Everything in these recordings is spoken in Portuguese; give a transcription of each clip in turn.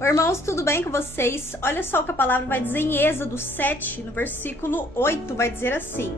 Irmãos, tudo bem com vocês? Olha só o que a palavra vai dizer em Êxodo 7, no versículo 8, vai dizer assim: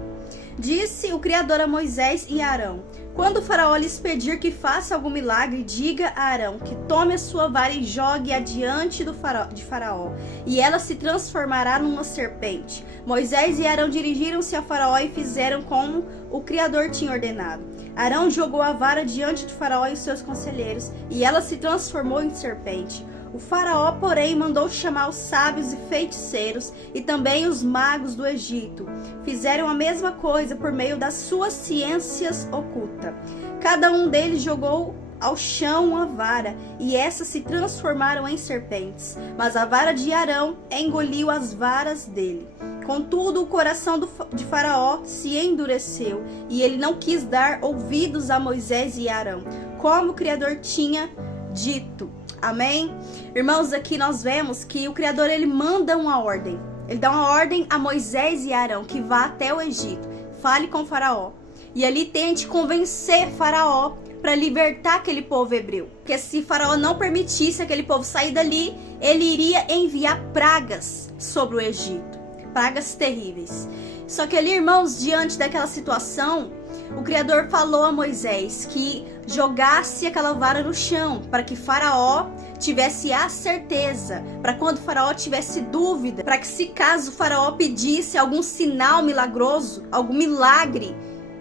Disse o Criador a Moisés e a Arão: Quando o faraó lhes pedir que faça algum milagre, diga a Arão que tome a sua vara e jogue adiante de faraó, e ela se transformará numa serpente. Moisés e Arão dirigiram-se a faraó e fizeram como o Criador tinha ordenado. Arão jogou a vara diante de faraó e os seus conselheiros, e ela se transformou em serpente. O faraó, porém, mandou chamar os sábios e feiticeiros e também os magos do Egito. Fizeram a mesma coisa por meio das suas ciências ocultas. Cada um deles jogou ao chão uma vara, e essas se transformaram em serpentes. Mas a vara de Arão engoliu as varas dele. Contudo, o coração de Faraó se endureceu, e ele não quis dar ouvidos a Moisés e Arão, como o Criador tinha dito. Amém? Irmãos, aqui nós vemos que o Criador, ele manda uma ordem. Ele dá uma ordem a Moisés e Arão que vá até o Egito, fale com Faraó, e ali tente convencer Faraó para libertar aquele povo hebreu. Porque se Faraó não permitisse aquele povo sair dali, ele iria enviar pragas sobre o Egito. Pragas terríveis. Só que ali, irmãos, diante daquela situação, o Criador falou a Moisés que jogasse aquela vara no chão, para que Faraó tivesse a certeza, para quando Faraó tivesse dúvida, para que se caso Faraó pedisse algum sinal milagroso, algum milagre,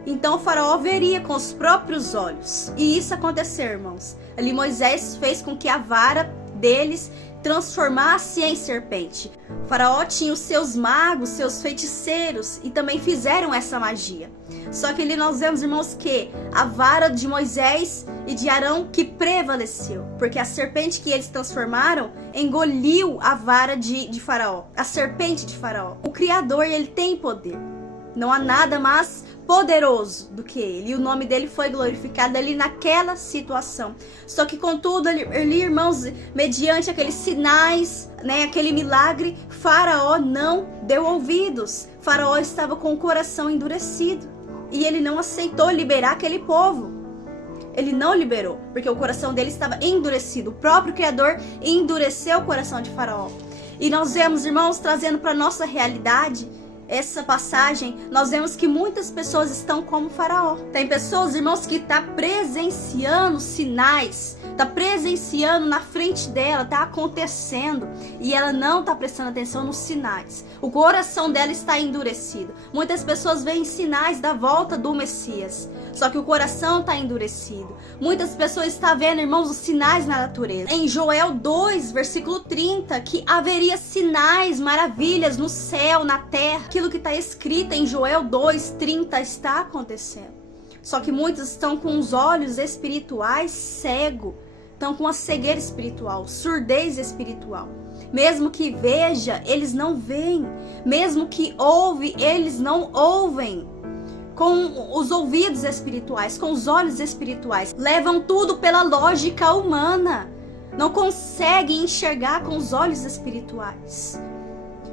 então o Faraó veria com os próprios olhos. E isso aconteceu, irmãos. Ali Moisés fez com que a vara deles transformasse em serpente. O faraó tinha os seus magos, seus feiticeiros, e também fizeram essa magia. Só que ali nós vemos, irmãos, que a vara de Moisés e de Arão que prevaleceu, porque a serpente que eles transformaram engoliu a vara de Faraó, a serpente de Faraó. O Criador, ele tem poder. Não há nada mais poderoso do que ele. E o nome dele foi glorificado ali naquela situação. Só que contudo, ali, irmãos, mediante aqueles sinais, aquele milagre, Faraó não deu ouvidos. Faraó estava com o coração endurecido. E ele não aceitou liberar aquele povo. Ele não liberou, porque o coração dele estava endurecido. O próprio Criador endureceu o coração de Faraó. E nós vemos, irmãos, trazendo para a nossa realidade essa passagem, nós vemos que muitas pessoas estão como Faraó. Tem pessoas, irmãos, que estão presenciando sinais, está presenciando na frente dela, está acontecendo, e ela não está prestando atenção nos sinais. O coração dela está endurecido. Muitas pessoas veem sinais da volta do Messias, só que o coração está endurecido. Muitas pessoas estão vendo, irmãos, os sinais na natureza. Em Joel 2, versículo 30, que haveria sinais, maravilhas no céu, na terra. Aquilo que está escrito em Joel 2, 30 está acontecendo. Só que muitos estão com os olhos espirituais cegos, estão com a cegueira espiritual, surdez espiritual. Mesmo que veja, eles não veem. Mesmo que ouve, eles não ouvem. Com os ouvidos espirituais, com os olhos espirituais, levam tudo pela lógica humana. Não conseguem enxergar com os olhos espirituais.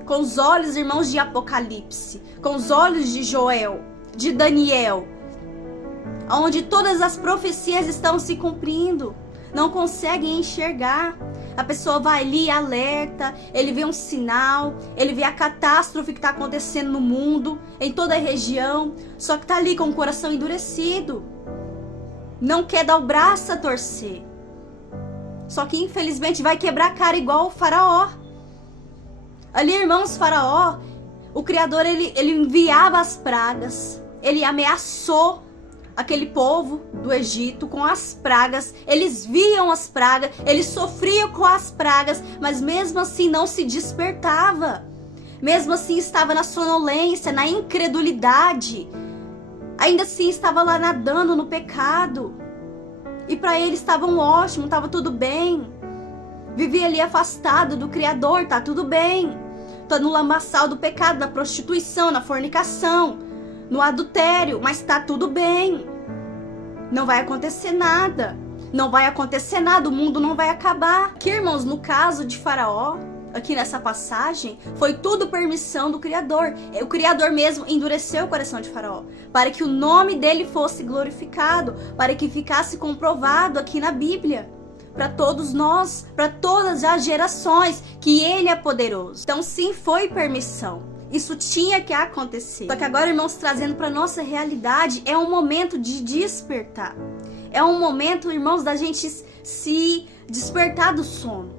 Com os olhos, irmãos, de Apocalipse, com os olhos de Joel, de Daniel, onde todas as profecias estão se cumprindo. Não conseguem enxergar. A pessoa vai ali, alerta, ele vê um sinal, ele vê a catástrofe que está acontecendo no mundo, em toda a região, só que está ali com o coração endurecido. Não quer dar o braço a torcer. Só que infelizmente vai quebrar a cara igual o Faraó. Ali, irmãos, Faraó, o Criador, ele enviava as pragas, ele ameaçou aquele povo do Egito com as pragas. Eles viam as pragas, eles sofriam com as pragas, mas mesmo assim não se despertava. Mesmo assim estava na sonolência, na incredulidade. Ainda assim estava lá nadando no pecado. E para eles estavam ótimo, estava tudo bem. Vivia ali afastado do Criador, tá tudo bem. Tá no lamaçal do pecado, na prostituição, na fornicação, no adultério, mas tá tudo bem. Não vai acontecer nada. Não vai acontecer nada, o mundo não vai acabar. Aqui, irmãos, no caso de Faraó, aqui nessa passagem, foi tudo permissão do Criador. O Criador mesmo endureceu o coração de Faraó, para que o nome dele fosse glorificado, para que ficasse comprovado aqui na Bíblia. para todos nós, para todas as gerações, que Ele é poderoso. Então sim, foi permissão. Isso tinha que acontecer. Só que agora, irmãos, trazendo para nossa realidade, é um momento de despertar. É um momento, irmãos, da gente se despertar do sono.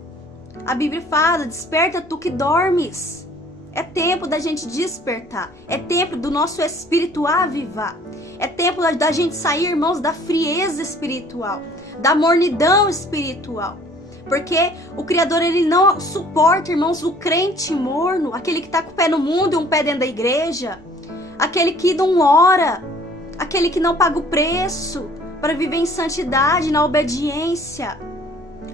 A Bíblia fala, desperta tu que dormes. É tempo da gente despertar. É tempo do nosso espírito avivar. É tempo da gente sair, irmãos, da frieza espiritual, da mornidão espiritual. Porque o Criador, ele não suporta, irmãos, o crente morno, aquele que está com o pé no mundo e um pé dentro da igreja, aquele que não ora, aquele que não paga o preço para viver em santidade, na obediência.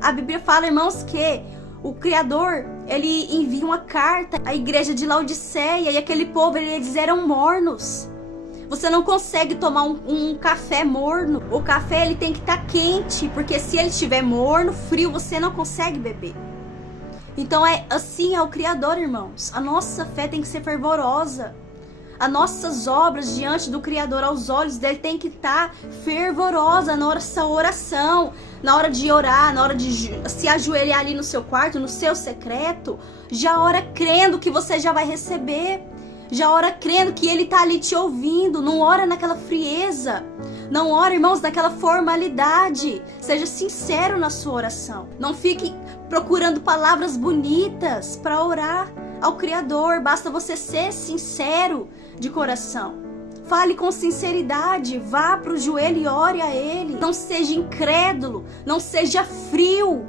A Bíblia fala, irmãos, que o Criador, ele envia uma carta à igreja de Laodiceia e aquele povo, eles eram mornos. Você não consegue tomar um café morno. O café, ele tem que estar quente, porque se ele estiver morno, frio, você não consegue beber. Então assim é o Criador, irmãos. A nossa fé tem que ser fervorosa. As nossas obras diante do Criador, aos olhos dele, tem que estar fervorosa na nossa oração, na hora de orar, na hora de se ajoelhar ali no seu quarto, no seu secreto. Já ora crendo que você já vai receber. Já ora crendo que Ele está ali te ouvindo. Não ora naquela frieza. Não ora, irmãos, naquela formalidade. Seja sincero na sua oração. Não fique procurando palavras bonitas para orar ao Criador. Basta você ser sincero de coração. Fale com sinceridade. Vá para o joelho e ore a Ele. Não seja incrédulo. Não seja frio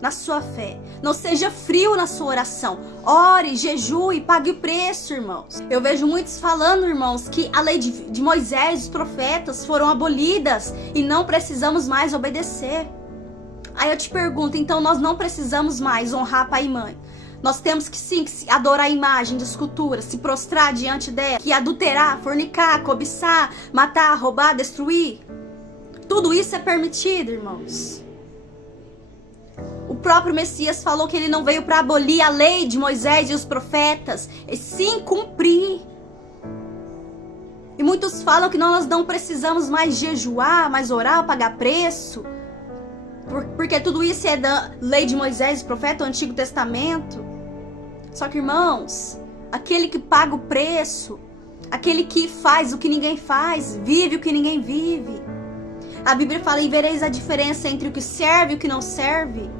na sua fé. Não seja frio na sua oração. Ore, jejue, pague o preço, irmãos. Eu vejo muitos falando, irmãos, que a lei de Moisés, os profetas foram abolidas e não precisamos mais obedecer. Aí eu te pergunto, então nós não precisamos mais honrar pai e mãe? Nós temos que sim que adorar a imagem de escultura, se prostrar diante dela, que adulterar, fornicar, cobiçar, matar, roubar, destruir? Tudo isso é permitido, irmãos. O próprio Messias falou que ele não veio para abolir a lei de Moisés e os profetas, e sim cumprir. E muitos falam que nós não precisamos mais jejuar, mais orar, pagar preço, porque tudo isso é da lei de Moisés e os profetas, o Antigo Testamento. Só que, irmãos, aquele que paga o preço, aquele que faz o que ninguém faz, vive o que ninguém vive. A Bíblia fala, e vereis a diferença entre o que serve e o que não serve.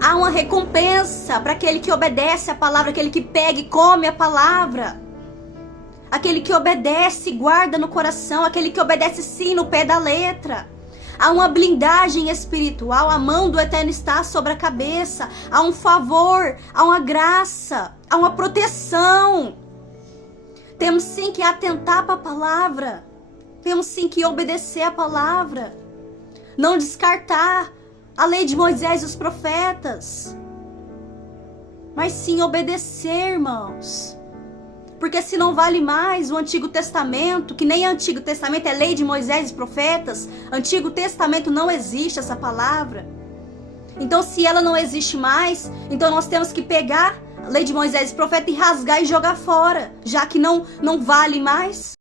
Há uma recompensa para aquele que obedece a palavra, aquele que pega e come a palavra. Aquele que obedece e guarda no coração, aquele que obedece sim no pé da letra. Há uma blindagem espiritual, a mão do Eterno está sobre a cabeça. Há um favor, há uma graça, há uma proteção. Temos sim que atentar para a palavra. Temos sim que obedecer a palavra. Não descartar a lei de Moisés e os profetas. Mas sim obedecer, irmãos. Porque se não vale mais o Antigo Testamento, que nem Antigo Testamento é lei de Moisés e profetas, Antigo Testamento não existe essa palavra. Então se ela não existe mais, então nós temos que pegar a lei de Moisés e profeta e rasgar e jogar fora, já que não vale mais.